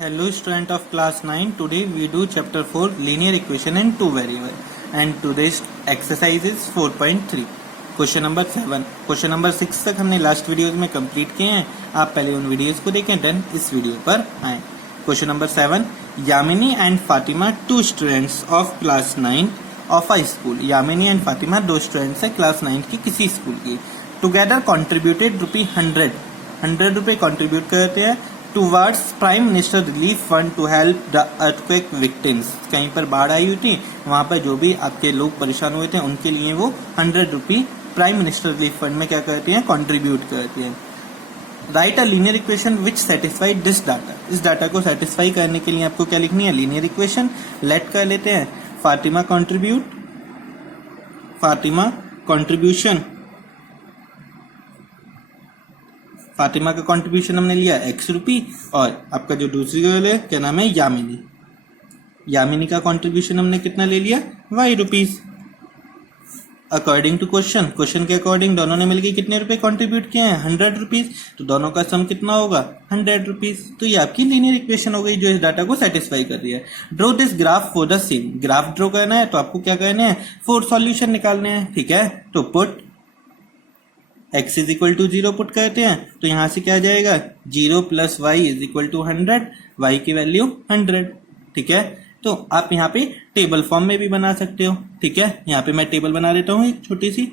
Hello student of class 9. Today we do chapter 4 linear equation in two variable and today's exercise is 4.3. Question number 7. Question number 6 तक हमने last videos में complete किए हैं. आप पहले उन वीडियोस को देखें देन इस वीडियो पर आए. Question number 7. Yamini and Fatima two students of class 9 of a school. Yamini and Fatima दो स्टूडेंट्स है क्लास 9 की किसी स्कूल की. टुगेदर कॉन्ट्रीब्यूटेड ₹100 रुपए कॉन्ट्रीब्यूट करते हैं towards prime minister relief fund to help the earthquake victims. कहीं पर बाढ़ आई हुई थी, वहां पर जो भी आपके लोग परेशान हुए थे उनके लिए वो 100 रुपी प्राइम मिनिस्टर रिलीफ फंड में क्या करती हैं, कॉन्ट्रीब्यूट करती हैं. Right a linear equation which satisfy this data. इस डाटा को सेटिस्फाई करने के लिए आपको क्या लिखनी है, लीनियर इक्वेशन. लेट कर लेते हैं फातिमा कॉन्ट्रीब्यूशन. फातिमा का कंट्रीब्यूशन हमने लिया x रुपी और आपका जो दूसरी गर्ल है क्या नाम है, यामिनी का कंट्रीब्यूशन हमने कितना ले लिया, y rupees. According to question के अकॉर्डिंग दोनों ने मिलकर कितने रुपए कंट्रीब्यूट किए हैं, 100 रुपीज. तो दोनों का सम कितना होगा, 100 रुपीज. तो ये आपकी लीनियर इक्वेशन हो गई जो इस डाटा को सेटिस्फाई कर रही है. Draw this graph for the same. Graph draw करना है तो आपको क्या करना है, 4 सॉल्यूशन निकालने हैं. ठीक है, तो put x is equal to 0 put करते हैं तो यहां से क्या आ जाएगा, 0 plus y is equal to 100. y की वैल्यू 100. ठीक है, तो आप यहाँ पे टेबल फॉर्म में भी बना सकते हो. ठीक है, यहाँ पे मैं टेबल बना देता हूँ एक छोटी सी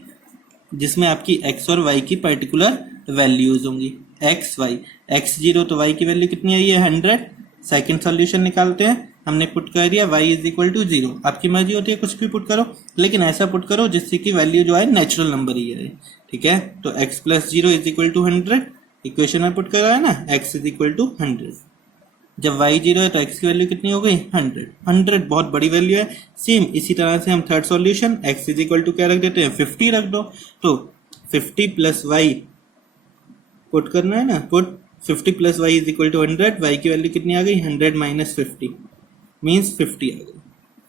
जिसमें आपकी x और y की पर्टिकुलर वैल्यूज होंगी. x0 तो y की वैल्यू कितनी आई है, 100. सेकंड सॉल्यूशन निकालते हैं, हमने पुट कर दिया y इज इक्वल टू 0. आपकी मर्जी होती है कुछ भी पुट करो, लेकिन ऐसा पुट करो जिससे कि वैल्यू जो है नेचुरल नंबर ही है. ठीक है, तो x plus 0 is equal to 100 equation में पुट कर रहा है ना, x इज इक्वल टू 100. जब y 0 है तो x की वैल्यू कितनी हो गई, 100 बहुत बड़ी वैल्यू है. सेम इसी तरह से हम third solution x is equal to क्या रख देते हैं, 50 रख दो. तो 50 प्लस y पुट करना है ना, put 50 plus y is equal to 100. y की वैल्यू कितनी आ गई, 100 माइनस 50 मीन्स 50 आ गई.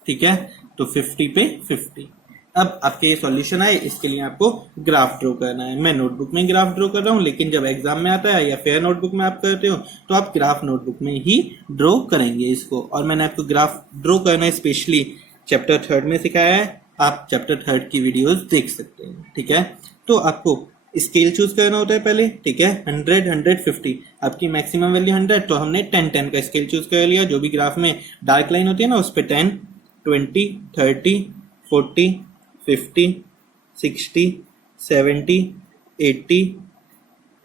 ठीक है, तो 50 पे 50. अब आपके ये सॉल्यूशन आए, इसके लिए आपको ग्राफ ड्रॉ करना है. मैं नोटबुक में ग्राफ ड्रॉ कर रहा हूँ, लेकिन जब एग्जाम में आता है या फेयर नोटबुक में आप करते हो तो आप ग्राफ नोटबुक में ही ड्रॉ करेंगे इसको. और मैंने आपको ग्राफ ड्रॉ करना स्पेशली चैप्टर 3 में सिखाया है, आप चैप्टर 3 की वीडियोस देख सकते हैं. ठीक है, तो आपको स्केल चूज करना होता है पहले. ठीक है, 100 100 50 आपकी मैक्सिमम वैल्यू 100, तो हमने 10 10 का स्केल चूज कर लिया. जो भी ग्राफ में डार्क लाइन होती है ना उस पर 10 20 30 40 50 60 70 80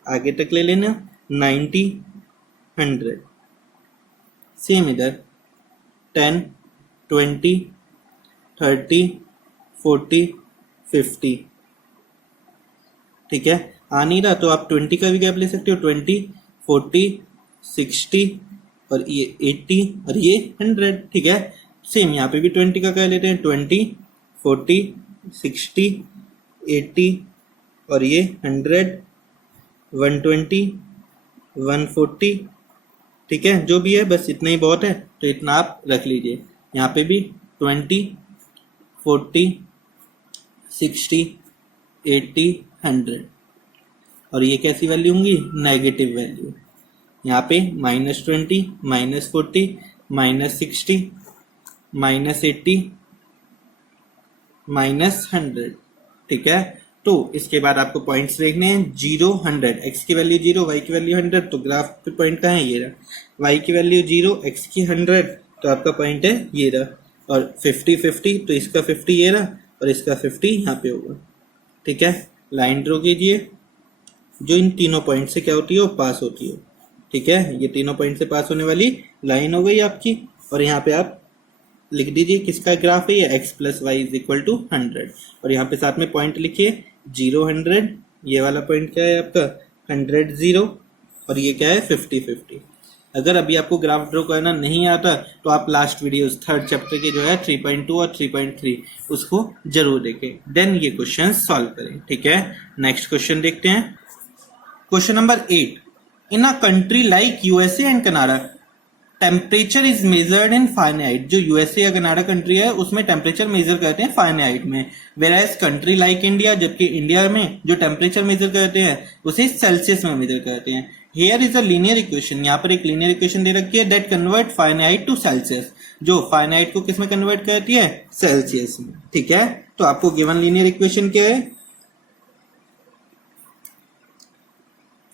आगे तक ले लेना, 90 100. सेम इधर 10 20 30 40 50. ठीक है, आ नहीं रहा तो आप 20 का भी गैप ले सकते हो, 20 40 60 और ये 80 और ये 100. ठीक है, सेम यहाँ पे भी 20 का कर लेते हैं, 20 40 60 80 और ये 100 120 140. ठीक है, जो भी है बस इतना ही बहुत है, तो इतना आप रख लीजिए. यहाँ पे भी 20 40 60 80 100 और ये कैसी वैल्यू होंगी, नेगेटिव वैल्यू. यहाँ पे -20 -40 -60 -80 -100. ठीक है, तो इसके बाद आपको पॉइंट्स देखने हैं. 0 100 x की वैल्यू 0 y की वैल्यू 100, तो ग्राफ पे पॉइंट कहाँ है, ये रहा. y की वैल्यू 0 x की 100, तो आपका पॉइंट है ये रहा. और 50 50 तो इसका 50 ये रहा और इसका 50 यहाँ पे होगा. ठीक है, लाइन ड्रॉ कीजिए जो इन तीनों पॉइंट से क्या होती है, वो पास होती है. ठीक है, ये तीनों पॉइंट से पास होने वाली लाइन हो गई आपकी. और यहाँ पे आप लिख दीजिए किसका ग्राफ है, ये x plus y is equal to 100. और यहाँ पे साथ में पॉइंट लिखिए 0 100, ये वाला पॉइंट क्या है आपका 100 0 और ये क्या है 50 50. अगर अभी आपको ग्राफ ड्रॉ करना नहीं आता तो आप लास्ट वीडियोस 3rd चैप्टर के जो है 3.2 और 3.3 उसको जरूर देखें, देन ये क्वेश्चन सॉल्व करें. ठीक है, नेक्स्ट क्वेश्चन देखते हैं. Question number 8. In a country like USA and Canada temperature is measured in Fahrenheit. जो यूएसए या कनाडा कंट्री है उसमें टेम्परेचर मेजर करते हैं फारेनहाइट में, वेराइज कंट्री लाइक इंडिया, जबकि इंडिया में जो टेम्परेचर मेजर करते हैं उसे सेल्सियस में मेजर करते हैं. Here is a linear equation, यहाँ पर एक लीनियर इक्वेशन दे रखी है that convert Fahrenheit to Celsius, जो फाइनाइट को किस में कन्वर्ट करती है, सेल्सियस में। ठीक है, तो आपको गिवन लीनियर इक्वेशन क्या है,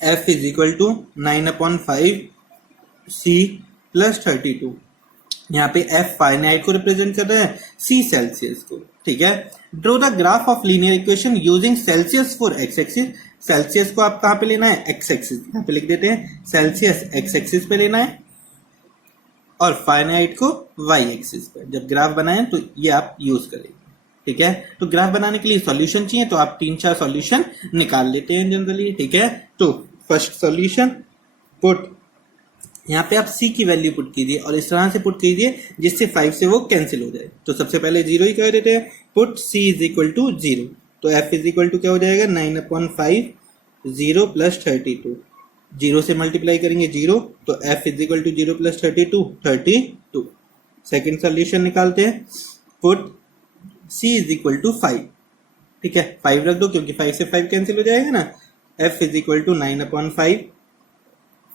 F is equal to 9/5 C plus 32। यहाँ पे F फाइनाइट को रिप्रेजेंट कर रहा है, C सेल्सियस को। ठीक है, draw the graph of linear equation using Celsius for x axis. Celsius को आप कहाँ पे लेना है, एक्स एक्सिस, यहाँ पे लिख देते हैं सेल्सियस एक्स एक्सिस पे लेना है और फाइनाइट को वाई एक्सिस पे। जब ग्राफ बनाएं तो ये आप यूज करेंगे। ठीक है, तो ग्राफ बनाने के लिए सॉल्यूशन चाहिए, तो आप 3-4 सॉल्यूशन निकाल लेते हैं जनरली। ठीक है, तो फर्स्ट सॉल्यूशन, पुट, यहाँ पे आप c की वैल्यू पुट कीजिए और इस तरह से पुट कीजिए जिससे 5 से वो कैंसिल हो जाए। तो सबसे पहले 0 ही कर देते हैं, put c is equal to 0, तो f इज इक्वल टू क्या हो जाएगा, 9/5 0 प्लस 32। 0 से मल्टीप्लाई करेंगे 0, तो f is equal to 0 plus 32। Second solution निकालते हैं, put c is equal to 5। ठीक है, 5 रख दो क्योंकि 5 से 5 कैंसिल हो जाएगा ना। f is equal to 9/5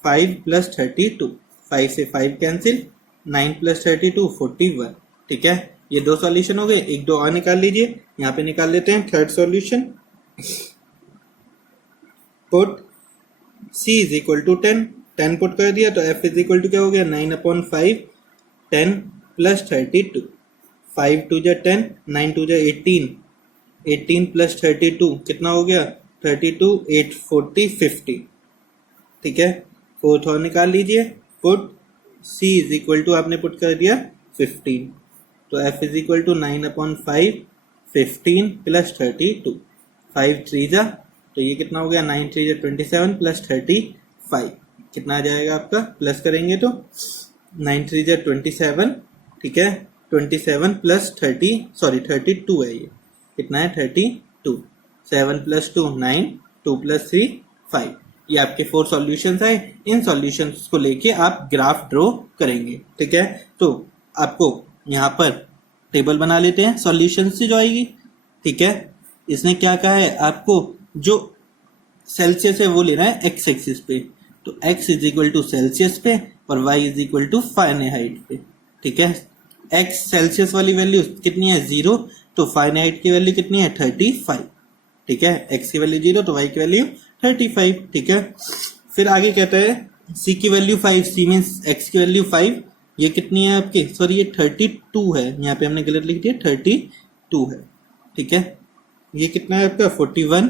5 plus 32, 5 से 5 कैंसिल, 9 प्लस 32 41। ठीक है, ये दो सॉल्यूशन हो गए, एक दो और निकाल लीजिए। यहाँ पे निकाल लेते हैं third solution, put c is equal to 10 put कर दिया, तो f इज इक्वल टू क्या हो गया, 9/5 10 प्लस 32, 5 2 जा 10, 9 2 जा 18, 18 प्लस 32 कितना हो गया, 32, 8 40 50। ठीक है, फोर्थ और निकाल लीजिए, put c is equal to आपने पुट कर दिया 15, तो f is equal to 9/5 15 plus 32, 5 3 जा, तो ये कितना हो गया, 9 3 जा 27 प्लस 35, कितना आ जाएगा आपका, प्लस करेंगे तो 9 3 जा 27। ठीक है, 27 प्लस 32 है, ये कितना है 32, 7 प्लस 2 9, 2 प्लस 3 5। ये आपके 4 सॉल्यूशंस है, इन सॉल्यूशंस को लेके आप ग्राफ ड्रॉ करेंगे। ठीक है, तो आपको यहाँ पर टेबल बना लेते हैं, सॉल्यूशंस से जो आएगी। ठीक है, इसने क्या कहा है, आपको जो सेल्सियस है वो लेना है एक्स एक्सिस पे, तो x is equal to Celsius पे और y is equal to Fahrenheit पे। ठीक है, x सेल्सियस वाली वैल्यू कितनी है 0, तो फारेनहाइट की वैल्यू कितनी है 35। ठीक है, x की वैल्यू 0 तो y की वैल्यू 35। ठीक है, फिर आगे कहता है c की वैल्यू 5, c मीन्स x की वैल्यू 5, ये कितनी है आपकी, सॉरी ये 32 है, यहाँ पे हमने गलत लिख दिया, 32 है। ठीक है, ये कितना है आपका 41,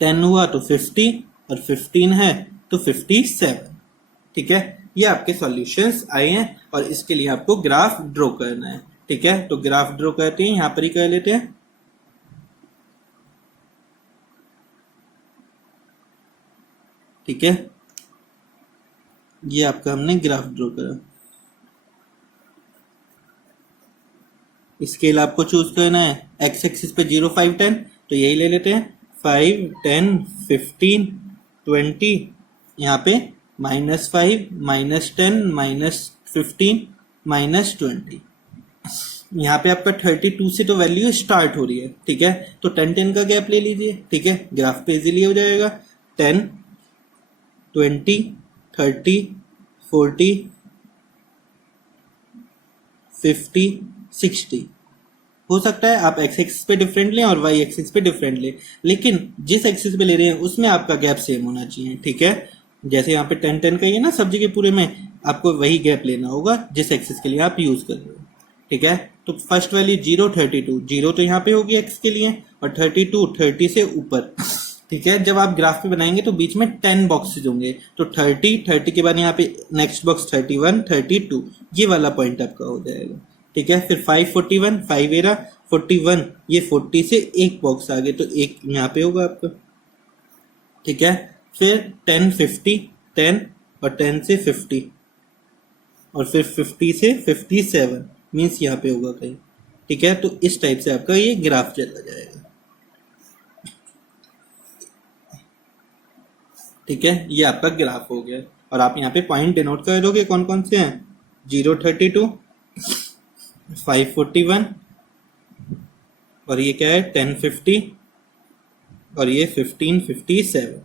10 हुआ तो 50 और 15 है तो 57। ठीक है, ये आपके सॉल्यूशंस आए हैं और इसके लिए आपको ग्राफ ड्रॉ करना है। ठीक है, तो ग्राफ ड्रॉ करते हैं, यहाँ पर ही कर लेते हैं। ठीक है, ये आपका हमने ग्राफ ड्रॉ करा। स्केल आपको चूज करना है, एक्स एक्सिस पे 0 5 10, तो यही ले लेते हैं 5 10 15 20, यहाँ पे -5 -10 -15 -20। यहाँ पे आपका 32 से तो वैल्यू स्टार्ट हो रही है। ठीक है, तो 10 का गैप ले लीजिए। ठीक है, ग्राफ पे इजीली हो जाएगा, 10 20 30 40 50 60। हो सकता है आप एक्स एक्सिस पे डिफरेंट लें और वाई एक्सिस पे डिफरेंट लें, लेकिन जिस एक्सिस पे ले रहे हैं उसमें आपका गैप सेम होना चाहिए। ठीक है, जैसे यहाँ पे 10 का ही है ना, सब जगह पूरे में आपको वही गैप लेना होगा जिस एक्सिस के लिए आप यूज कर रहे हो। ठीक है, तो फर्स्ट वैल्यू 0 32, 0 तो यहाँ पे होगी एक्स के लिए और 32 30 से ऊपर। ठीक है, जब आप ग्राफ पे बनाएंगे तो बीच में 10 बॉक्सेज होंगे, तो 30 के बाद यहाँ पे नेक्स्ट बॉक्स 31 32, ये वाला पॉइंट आपका हो जाएगा। ठीक है, फिर 5 41, 5 एरा 41, ये 40 से एक बॉक्स आगे तो एक यहाँ पे होगा आपका। ठीक है, फिर 10 50 10 और 10 से 50 और फिर 50 से 57 मीन्स यहाँ पे होगा कहीं। ठीक है, तो इस टाइप से आपका ये ग्राफ चला जाएगा। ठीक है, ये आपका ग्राफ हो गया और आप यहाँ पे पॉइंट डिनोट कर दोगे कौन कौन से हैं, 0 32 5 41 और ये क्या है 10 50 और ये 15 57।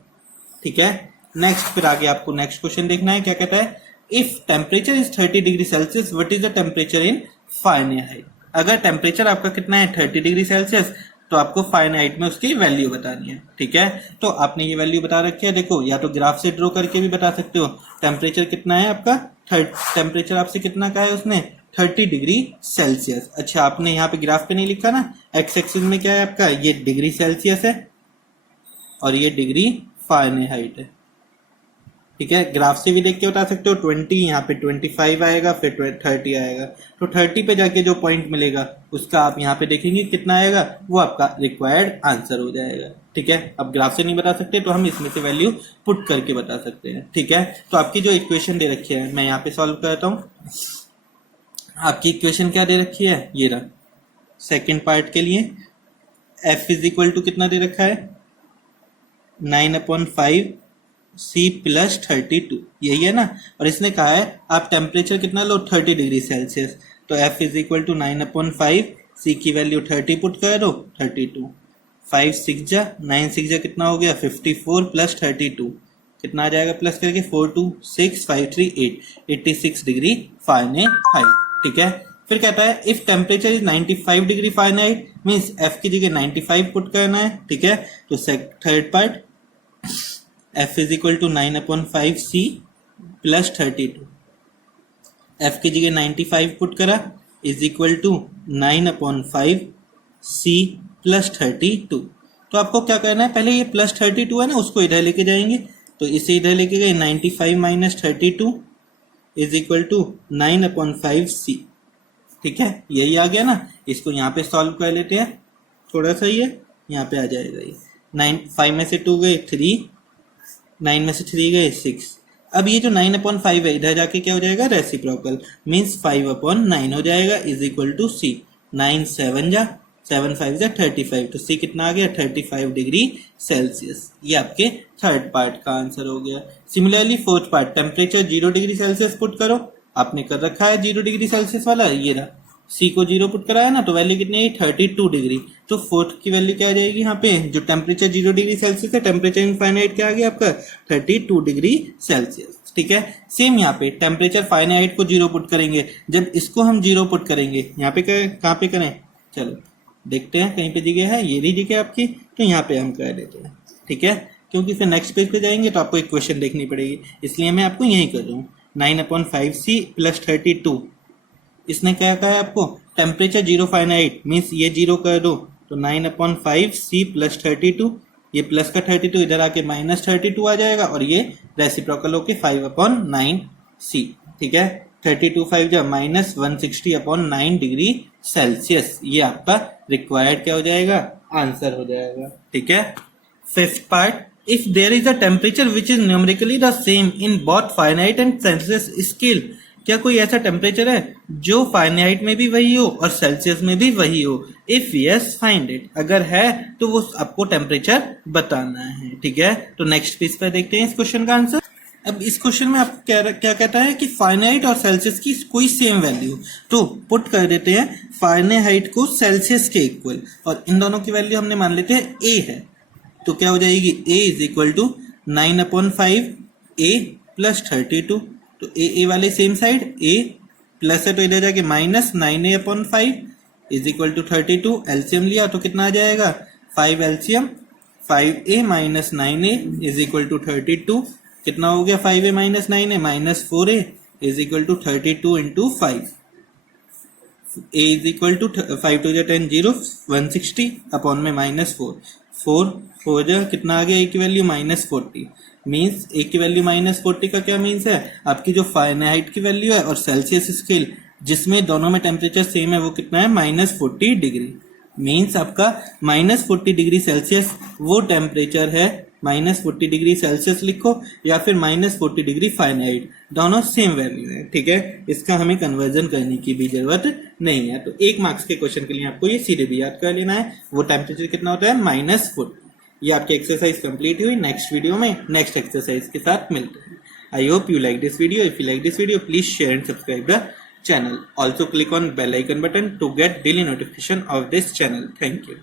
ठीक है, नेक्स्ट फिर आगे आपको नेक्स्ट क्वेश्चन देखना है, क्या कहता है, if temperature is 30 degree Celsius what is the temperature in Fahrenheit. अगर टेम्परेचर आपका कितना है 30 डिग्री सेल्सियस, तो आपको फारेनहाइट में उसकी वैल्यू बतानी है। ठीक है, तो आपने ये वैल्यू बता रखी है, देखो या तो ग्राफ से ड्रॉ करके भी बता सकते हो। टेम्परेचर कितना है आपका, टेम्परेचर आपसे कितना का है उसने 30 डिग्री सेल्सियस। अच्छा, आपने यहाँ पे ग्राफ पे नहीं लिखा ना, एक्स एक्सिस में क्या है आपका, ये डिग्री सेल्सियस है और ये डिग्री फारेनहाइट है। ठीक है, ग्राफ से भी देख के बता सकते हो। 20 यहाँ पे 25 आएगा, फिर 30 आएगा, तो 30 पे जाके जो पॉइंट मिलेगा उसका आप यहाँ पे देखेंगे कितना आएगा, वो आपका रिक्वायर्ड आंसर हो जाएगा। ठीक है, अब ग्राफ से नहीं बता सकते तो हम इसमें से वैल्यू पुट करके बता सकते हैं। ठीक है, तो आपकी जो इक्वेशन दे रखी है मैं यहाँ पे सॉल्व करता हूँ। आपकी इक्वेशन क्या दे रखी है, ये रहा। सेकेंड पार्ट के लिए F इज इक्वल टू कितना दे रखा है, 9/5 C प्लस 32, यही है ना। और इसने कहा है आप टेम्परेचर कितना लो 30 डिग्री सेल्सियस, तो F is equal to 9/5 C की वैल्यू 30 पुट कर दो, 32, 5 6 जा 9 6 जा कितना हो गया 54 प्लस 32 कितना आ जाएगा, प्लस करके 4 2 6 5 3 8 86 डिग्री फारेनहाइट। ठीक है, फिर कहता है if temperature is 95 degree Fahrenheit means F की जगह 95 पुट करना है। ठीक है, तो third part F is equal to 9/5 C plus 32, F की जगह 95 पुट करा is equal to 9/5 C plus 32। तो आपको क्या करना है, पहले ये प्लस 32 है ना, उसको इधर लेके जाएंगे, तो इसे इधर लेके गए 95 minus 32 is equal to 9/5 C। ठीक है, यही आ गया ना। इसको यहाँ पे सॉल्व कर लेते हैं, थोड़ा सा ये यहाँ पे आ जाएगा। ये 5 में से 2 गए 3, 9 में से 3 गए 6। अब ये जो 9/5 है इधर जाके क्या हो जाएगा, रेसिप्रोकल, मींस 5/9 हो जाएगा इज इक्वल टू C। 9 7 जा 7 5 जा 35, तो C कितना आ गया 35 डिग्री सेल्सियस। ये आपके थर्ड पार्ट का आंसर हो गया। Similarly fourth part, temperature 0 degree Celsius put करो, आपने कर रखा है 0 डिग्री सेल्सियस वाला, ये रहा। C को 0 पुट कराया ना, तो वैल्यू कितनी है 32 डिग्री। तो फोर्थ की वैल्यू क्या आ जाएगी, यहाँ पे जो टेम्परेचर 0 डिग्री सेल्सियस है, टेम्परेचर इन फारेनहाइट क्या आ गया आपका 32 डिग्री सेल्सियस। ठीक है, सेम यहाँ पे टेम्परेचर फारेनहाइट को 0 पुट करेंगे, जब इसको हम 0 पुट करेंगे यहाँ पे कहाँ पे करें, चलो देखते हैं कहीं पे जगह है, ये रही जगह आपकी, तो यहाँ पे हम कर देते हैं। ठीक है, क्योंकि फिर नेक्स्ट पेज पे जाएंगे तो आपको इक्वेशन देखनी पड़ेगी, इसलिए मैं आपको यही कर रहा हूँ। 9/5 C प्लस 32, इसने क्या कहा है आपको, टेम्परेचर 0 फारेनहाइट मीन्स ये 0 कर दो, तो 9/5 C प्लस 32, ये प्लस का 32 इधर आके माइनस 32 आ जाएगा, और ये रेसिप्रोकल होके 5/9 C। ठीक है, 32 5 जा माइनस 160/9 डिग्री सेल्सियस, ये आपका रिक्वायर्ड क्या हो जाएगा, आंसर हो जाएगा। ठीक है, fifth part, if there is a temperature which is numerically the same in both Fahrenheit and Celsius scale, क्या कोई ऐसा टेम्परेचर है जो फारेनहाइट में भी वही हो और सेल्सियस में भी वही हो, इफ यस फाइंड इट, अगर है तो वो आपको टेम्परेचर बताना है। ठीक है, तो नेक्स्ट पेज पर देखते हैं इस क्वेश्चन का आंसर। अब इस क्वेश्चन में आपको क्या कहता है कि फारेनहाइट और सेल्सियस की कोई सेम वैल्यू, तो पुट कर देते हैं फारेनहाइट को सेल्सियस के इक्वल, और इन दोनों की वैल्यू हमने मान लेते हैं A है, तो क्या हो जाएगी A is equal to 9/5 A plus 32, तो ए वाले सेम साइड, A प्लस है तो इधर जाके minus 9A/5 is equal to 32, LCM लिया तो कितना आ जाएगा 5 LCM, 5A minus 9A is equal to 32, कितना हो गया 5A minus 9A minus 4A is equal to 32 into 5, A is equal to 5 2 10 0 160 upon में माइनस 4 जा कितना आ गया A की वैल्यू माइनस 40, मीन्स A की वैल्यू माइनस 40 का क्या मीन्स है, आपकी जो फारेनहाइट की वैल्यू है और सेल्सियस स्केल जिसमें दोनों में टेम्परेचर सेम है वो कितना है -40 डिग्री, मीन्स आपका -40 डिग्री सेल्सियस वो टेम्परेचर है, -40 डिग्री सेल्सियस लिखो या फिर -40 डिग्री फारेनहाइट, दोनों सेम वैल्यू है। ठीक है, इसका हमें कन्वर्जन करने की भी जरूरत नहीं है। तो 1 मार्क्स के क्वेश्चन के लिए आपको ये सीधे भी याद कर लेना है, वो टेम्परेचर कितना होता है -40। ये आपकी एक्सरसाइज कंप्लीट हुई। नेक्स्ट वीडियो में नेक्स्ट एक्सरसाइज के साथ मिलते हैं। I hope you like this video. If you like this video, please share and subscribe the channel. Also click on bell icon button to get daily notification of this channel. Thank you.